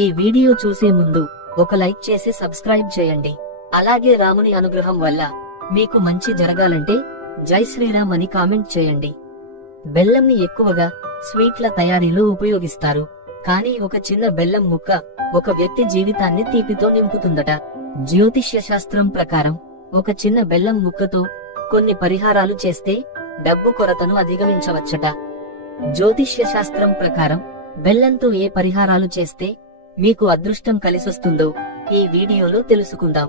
ఈ వీడియో చూసే ముందు ఒక లైక్ చేసి సబ్స్క్రైబ్ చేయండి. అలాగే రాముని అనుగ్రహం వల్ల మీకు మంచి జరగాలంటే జై శ్రీరామ్ అని కామెంట్ చేయండి. బెల్లంని ఎక్కువగా స్వీట్ల తయారీలో ఉపయోగిస్తారు. కానీ ఒక చిన్న బెల్లం ముక్క ఒక వ్యక్తి జీవితాన్ని తీపితో నింపుతుందట. జ్యోతిష్య శాస్త్రం ప్రకారం ఒక చిన్న బెల్లం ముక్కతో కొన్ని పరిహారాలు చేస్తే డబ్బు కొరతను అధిగమించవచ్చట. జ్యోతిష్య శాస్త్రం ప్రకారం బెల్లంతో ఏ పరిహారాలు చేస్తే మీకు అదృష్టం కలిసొస్తుందో ఈ వీడియోలో తెలుసుకుందాం.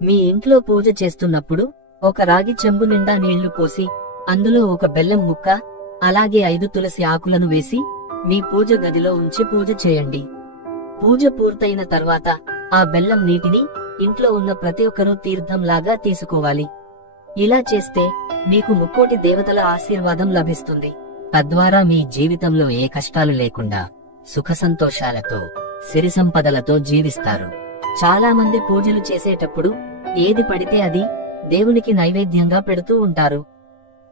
మీ ఇంట్లో పూజ చేస్తున్నప్పుడు ఒక రాగి చెంబు నిండా నీళ్లు పోసి అందులో ఒక బెల్లం ముక్క అలాగే 5 తులసి ఆకులను వేసి మీ పూజ గదిలో ఉంచి పూజ చేయండి. పూజ పూర్తయిన తర్వాత ఆ బెల్లం నీటిని ఇంట్లో ఉన్న ప్రతి ఒక్కరూ తీర్థంలాగా తీసుకోవాలి. ఇలా చేస్తే మీకు ముక్కోటి దేవతల ఆశీర్వాదం లభిస్తుంది. తద్వారా మీ జీవితంలో ఏ కష్టాలు లేకుండా సుఖ సంతోషాలతో సిరి సంపదలతో జీవిస్తారు. చాలా మంది పూజలు చేసేటప్పుడు ఏది పడితే అది దేవునికి నైవేద్యంగా పెడుతూ ఉంటారు.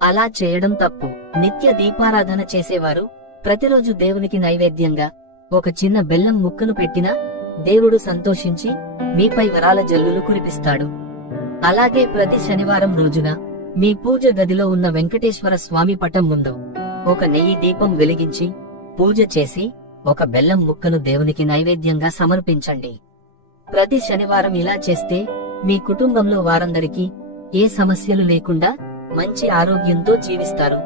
అలా చేయడం తప్పు. నిత్య దీపారాధన చేసేవారు ప్రతిరోజు దేవునికి నైవేద్యంగా ఒక చిన్న బెల్లం ముక్కను పెట్టినా దేవుడు సంతోషించి మీపై వరాల జల్లులు కురిపిస్తాడు. అలాగే ప్రతి శనివారం రోజున మీ పూజ గదిలో ఉన్న వెంకటేశ్వర స్వామి పటం ముందు ఒక నెయ్యి దీపం వెలిగించి పూజ చేసి ఒక బెల్లం ముక్కను దేవునికి నైవేద్యంగా సమర్పించండి. ప్రతి శనివారం ఇలా చేస్తే మీ కుటుంబంలో వారందరికీ ఏ సమస్యలు లేకుండా మంచి ఆరోగ్యంతో జీవిస్తారు.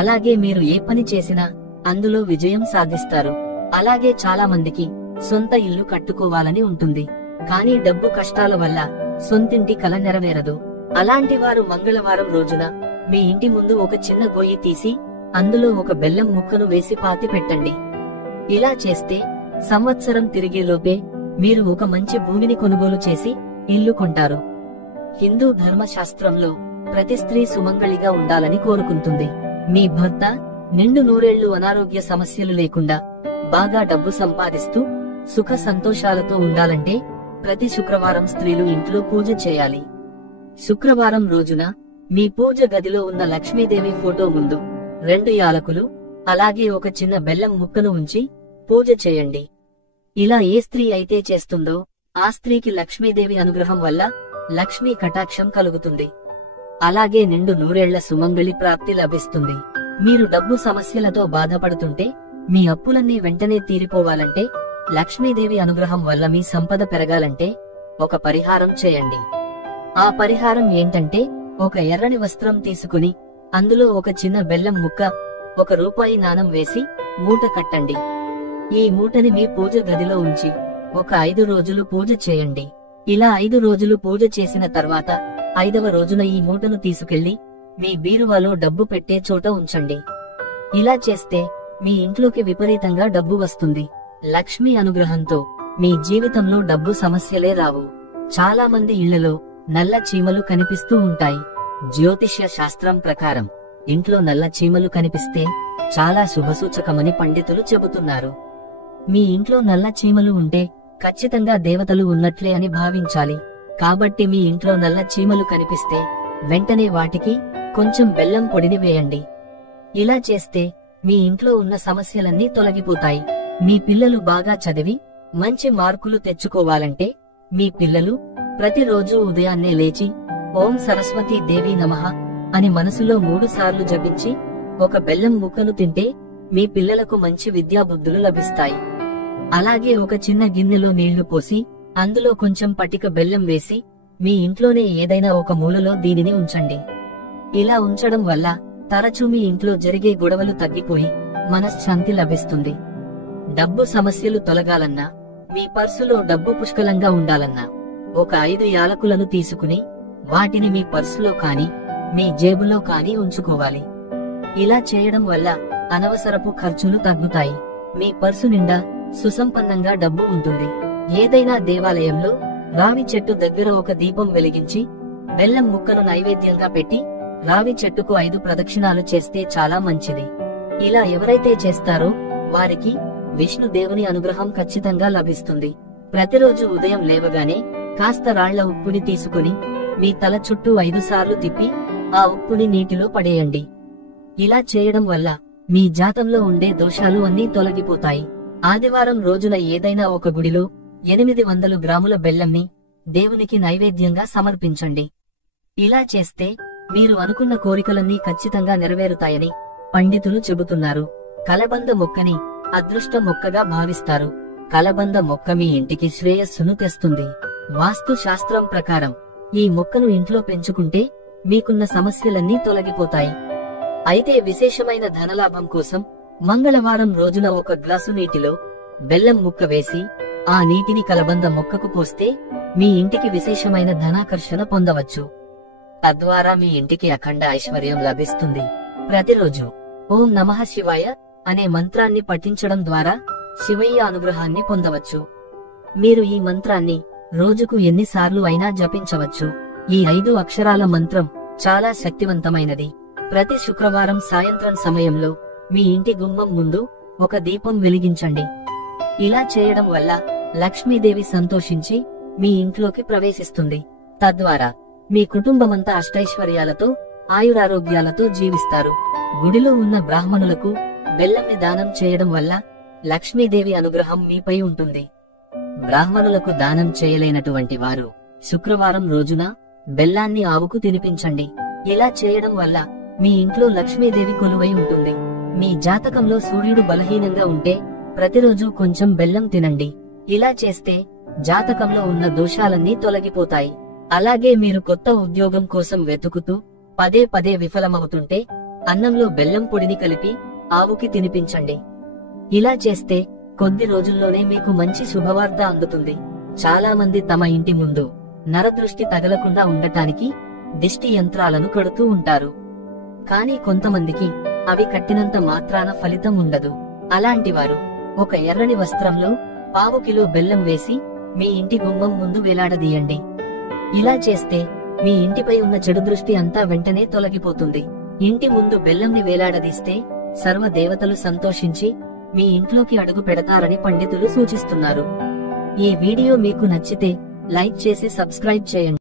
అలాగే మీరు ఏ పని చేసినా అందులో విజయం సాధిస్తారు. అలాగే చాలా మందికి సొంత ఇల్లు కట్టుకోవాలని ఉంటుంది. కానీ డబ్బు కష్టాల వల్ల సొంతింటి కల నెరవేరదు. అలాంటి వారు మంగళవారం రోజున మీ ఇంటి ముందు ఒక చిన్న గొయ్యి తీసి అందులో ఒక బెల్లం ముక్కను వేసి పాతి పెట్టండి. ఇలా చేస్తే సంవత్సరం తిరిగేలోపే మీరు ఒక మంచి భూమిని కొనుగోలు చేసి ఇల్లు కొంటారు. హిందూ ధర్మశాస్త్రంలో ప్రతి స్త్రీ సుమంగళిగా ఉండాలని కోరుకుంటుంది. మీ భర్త నిండు నూరేళ్లు అనారోగ్య సమస్యలు లేకుండా బాగా డబ్బు సంపాదిస్తూ సుఖ సంతోషాలతో ఉండాలంటే ప్రతి శుక్రవారం స్త్రీలు ఇంట్లో పూజ చేయాలి. శుక్రవారం రోజున మీ పూజ గదిలో ఉన్న లక్ష్మీదేవి ఫోటో ముందు 2 యాలకులు అలాగే ఒక చిన్న బెల్లం ముక్కను ఉంచి పూజ చేయండి. ఇలా ఏ స్త్రీ అయితే చేస్తుందో ఆ స్త్రీకి లక్ష్మీదేవి అనుగ్రహం వల్ల లక్ష్మీ కటాక్షం కలుగుతుంది. అలాగే నిండు నూరేళ్ల సుమంగళి ప్రాప్తి లభిస్తుంది. మీరు డబ్బు సమస్యలతో బాధపడుతుంటే మీ అప్పులన్నీ వెంటనే తీరిపోవాలంటే లక్ష్మీదేవి అనుగ్రహం వల్ల మీ సంపద పెరగాలంటే ఒక పరిహారం చేయండి. ఆ పరిహారం ఏంటంటే ఒక ఎర్రని వస్త్రం తీసుకుని అందులో ఒక చిన్న బెల్లం ముక్క 1 రూపాయి నాణం వేసి మూట కట్టండి. ఈ మూటని మీ పూజ గదిలో ఉంచి ఒక 5 రోజులు పూజ చేయండి. ఇలా 5 రోజులు పూజ చేసిన తర్వాత 5వ రోజున ఈ మూటను తీసుకెళ్లి మీ బీరువాలో డబ్బు పెట్టే చోట ఉంచండి. ఇలా చేస్తే మీ ఇంట్లోకి విపరీతంగా డబ్బు వస్తుంది. లక్ష్మీ అనుగ్రహంతో మీ జీవితంలో డబ్బు సమస్యలే రావు. చాలా మంది ఇళ్లలో నల్ల చీమలు కనిపిస్తూ ఉంటాయి. జ్యోతిష్య శాస్త్రం ప్రకారం ఇంట్లో నల్ల చీమలు కనిపిస్తే చాలా శుభసూచకమని పండితులు చెబుతున్నారు. మీ ఇంట్లో నల్ల చీమలు ఉంటే ఖచ్చితంగా దేవతలు ఉన్నట్లే అని భావించాలి. కాబట్టి మీ ఇంట్లో నల్ల చీమలు కనిపిస్తే వెంటనే వాటికి కొంచెం బెల్లం పొడిని వేయండి. ఇలా చేస్తే మీ ఇంట్లో ఉన్న సమస్యలన్నీ తొలగిపోతాయి. మీ పిల్లలు బాగా చదివి మంచి మార్కులు తెచ్చుకోవాలంటే మీ పిల్లలు ప్రతిరోజు ఉదయాన్నే లేచి ఓం సరస్వతీ దేవి నమః అని మనసులో 3 సార్లు జపించి ఒక బెల్లం ముక్కను తింటే మీ పిల్లలకు మంచి విద్యాబుద్ధులు లభిస్తాయి. అలాగే ఒక చిన్న గిన్నెలో నీళ్లు పోసి అందులో కొంచెం పటిక బెల్లం వేసి మీ ఇంట్లోనే ఏదైనా ఒక మూలలో దీనిని ఉంచండి. ఇలా ఉంచడం వల్ల తరచూ మీ ఇంట్లో జరిగే గొడవలు తగ్గిపోయి మనశ్శాంతి లభిస్తుంది. డబ్బు సమస్యలు తొలగాలన్నా మీ పర్సులో డబ్బు పుష్కలంగా ఉండాలన్నా ఒక 5 యాలకులను తీసుకుని వాటిని మీ పర్సులో కాని మీ జేబులో కాని ఉంచుకోవాలి. ఇలా చేయడం వల్ల అనవసరపు ఖర్చులు తగ్గుతాయి. మీ పర్సు నిండా సుసంపన్నంగా డబ్బు ఉంటుంది. ఏదైనా దేవాలయంలో రావి చెట్టు దగ్గర ఒక దీపం వెలిగించి బెల్లం ముక్కను నైవేద్యంగా పెట్టి రావి చెట్టుకు 5 ప్రదక్షిణాలు చేస్తే చాలా మంచిది. ఇలా ఎవరైతే చేస్తారో వారికి విష్ణుదేవుని అనుగ్రహం ఖచ్చితంగా లభిస్తుంది. ప్రతిరోజు ఉదయం లేవగానే కాస్త రాళ్ల ఉప్పుని తీసుకుని మీ తల చుట్టూ 5 సార్లు తిప్పి ఆ ఉప్పుని నీటిలో పడేయండి. ఇలా చేయడం వల్ల మీ జాతంలో ఉండే దోషాలు అన్నీ తొలగిపోతాయి. ఆదివారం రోజున ఏదైనా ఒక గుడిలో 800 గ్రాముల బెల్లంని దేవునికి నైవేద్యంగా సమర్పించండి. ఇలా చేస్తే మీరు అనుకున్న కోరికలన్నీ ఖచ్చితంగా నెరవేరుతాయని పండితులు చెబుతున్నారు. కలబంద మొక్కని అదృష్ట మొక్కగా భావిస్తారు. కలబంద మొక్క మీ ఇంటికి శ్రేయస్సును తెస్తుంది. వాస్తు శాస్త్రం ప్రకారం ఈ మొక్కను ఇంట్లో పెంచుకుంటే మీకున్న సమస్యలన్నీ తొలగిపోతాయి. అయితే విశేషమైన ధనలాభం కోసం మంగళవారం రోజున ఒక గ్లాసు నీటిలో బెల్లం ముక్క వేసి ఆ నీటిని కలబంద మొక్కకు పోస్తే మీ ఇంటికి విశేషమైన ధనాకర్షణ పొందవచ్చు. తద్వారా మీ ఇంటికి అఖండ ఐశ్వర్యం లభిస్తుంది. ప్రతిరోజు ఓం నమః శివాయ అనే మంత్రాన్ని పఠించడం ద్వారా శివయ్య అనుగ్రహాన్ని పొందవచ్చు. మీరు ఈ మంత్రాన్ని రోజుకు ఎన్నిసార్లు అయినా జపించవచ్చు. ఈ 5 అక్షరాల మంత్రం చాలా శక్తివంతమైనది. ప్రతి శుక్రవారం సాయంత్రం సమయంలో మీ ఇంటి గుమ్మం ముందు ఒక దీపం వెలిగించండి. ఇలా చేయడం వల్ల లక్ష్మీదేవి సంతోషించి మీ ఇంట్లోకి ప్రవేశిస్తుంది. తద్వారా మీ కుటుంబమంతా అష్టైశ్వర్యాలతో ఆయురారోగ్యాలతో జీవిస్తారు. గుడిలో ఉన్న బ్రాహ్మణులకు బెల్లంని దానం చేయడం వల్ల లక్ష్మీదేవి అనుగ్రహం మీపై ఉంటుంది. బ్రాహ్మణులకు దానం చేయలేనటువంటి వారు శుక్రవారం రోజున బెల్లాన్ని ఆవుకు తినిపించండి. ఇలా చేయడం వల్ల మీ ఇంట్లో లక్ష్మీదేవి కొలువై ఉంటుంది. మీ జాతకంలో సూర్యుడు బలహీనంగా ఉంటే ప్రతిరోజు కొంచెం బెల్లం తినండి. ఇలా చేస్తే జాతకంలో ఉన్న దోషాలన్నీ తొలగిపోతాయి. అలాగే మీరు కొత్త ఉద్యోగం కోసం వెతుకుతూ పదే పదే విఫలమవుతుంటే అన్నంలో బెల్లం పొడిని కలిపి ఆవుకి తినిపించండి. ఇలా చేస్తే కొద్ది రోజుల్లోనే మీకు మంచి శుభవార్త అందుతుంది. చాలా మంది తమ ఇంటి ముందు నరదృష్టి తగలకుండా ఉండటానికి దిష్టి యంత్రాలను కడుతూ ఉంటారు. కానీ కొంతమందికి అవి కట్టినంత మాత్రాన ఫలితం ఉండదు. అలాంటివారు ఒక ఎర్రని వస్త్రంలో 1/4 కిలో బెల్లం వేసి మీ ఇంటి గుమ్మం ముందు వేలాడదీయండి. ఇలా చేస్తే మీ ఇంటిపై ఉన్న చెడు దృష్టి అంతా వెంటనే తొలగిపోతుంది. ఇంటి ముందు బెల్లంని వేలాడదీస్తే సర్వ దేవతలు సంతోషించి మీ ఇంట్లోకి అడుగు పెడతారని పండితులు సూచిస్తున్నారు. ఈ వీడియో మీకు నచ్చితే లైక్ చేసి సబ్స్క్రైబ్ చేయండి.